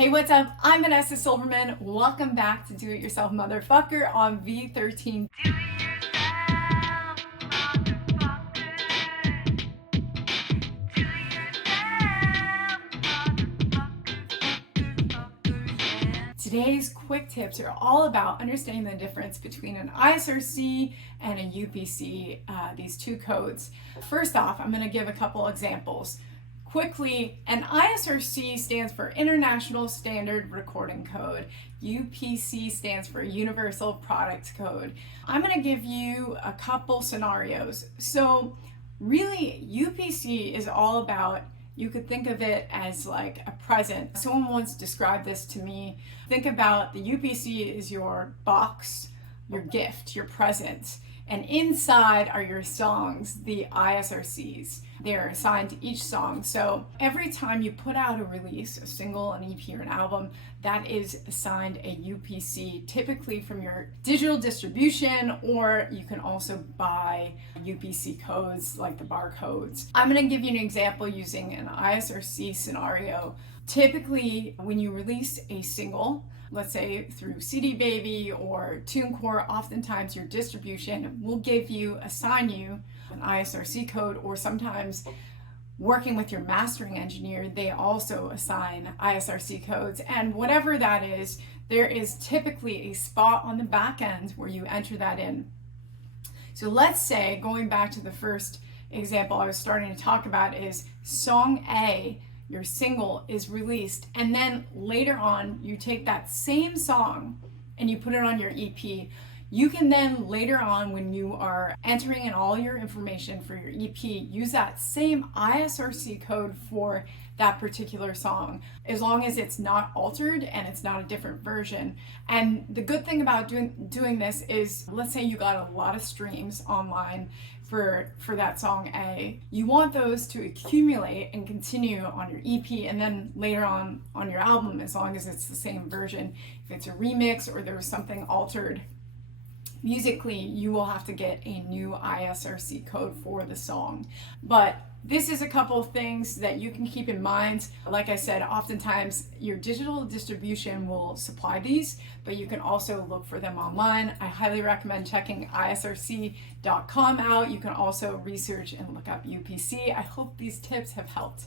Hey, what's up? I'm Vanessa Silberman. Welcome back to Do It Yourself Motherfucker on V13. Today's quick tips are all about understanding the difference between an ISRC and a UPC, these two codes. First off, I'm going to give a couple examples. Quickly, an ISRC stands for International Standard Recording Code. UPC stands for Universal Product Code. I'm going to give you a couple scenarios. So really, UPC is all about, you could think of it as like a present. Someone once described this to me. Think about the UPC is your box, your gift, your present. And inside are your songs, the ISRCs. They're assigned to each song. So every time you put out a release, a single, an EP, or an album, that is assigned a UPC, typically from your digital distribution, or you can also buy UPC codes like the barcodes. I'm gonna give you an example using an ISRC scenario. Typically, when you release a single, let's say through CD Baby or TuneCore, oftentimes your distribution will assign you an ISRC code, or sometimes working with your mastering engineer, they also assign ISRC codes. And whatever that is, there is typically a spot on the back end where you enter that in. So let's say, going back to the first example I was starting to talk about, is song A, your single, is released, and then later on you take that same song and you put it on your EP. You can then later on, when you are entering in all your information for your EP, use that same ISRC code for that particular song, as long as it's not altered and it's not a different version. And the good thing about doing this is, let's say you got a lot of streams online for that song A, you want those to accumulate and continue on your EP, and then later on your album, as long as it's the same version. If it's a remix or there's something altered musically, you will have to get a new ISRC code for the song. But this is a couple of things that you can keep in mind. Like I said, oftentimes your digital distribution will supply these, but you can also look for them online. I highly recommend checking ISRC.com out. You can also research and look up UPC. I hope these tips have helped.